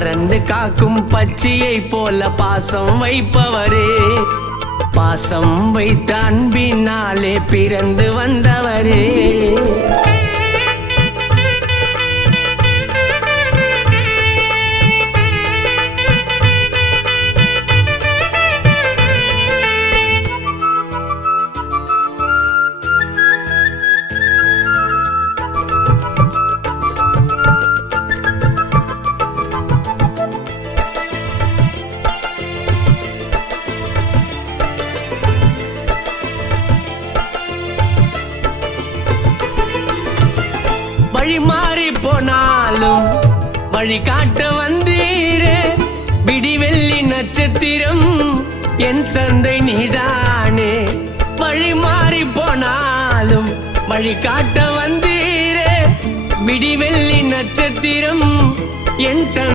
பறந்து காக்கும் பச்சியை போல பாசம் வைப்பவரே, பாசம் வைத்த அன்பினாலே பிறந்து வந்தவரே. வழி மாறி போனாலும் வழி காட்ட வந்தீரே, விடிவெள்ளி நட்சத்திரம் என் தந்தை நீதானே. வழி மாறி போனாலும் வழி காட்ட வந்தீரே, விடிவெள்ளி நட்சத்திரம் என்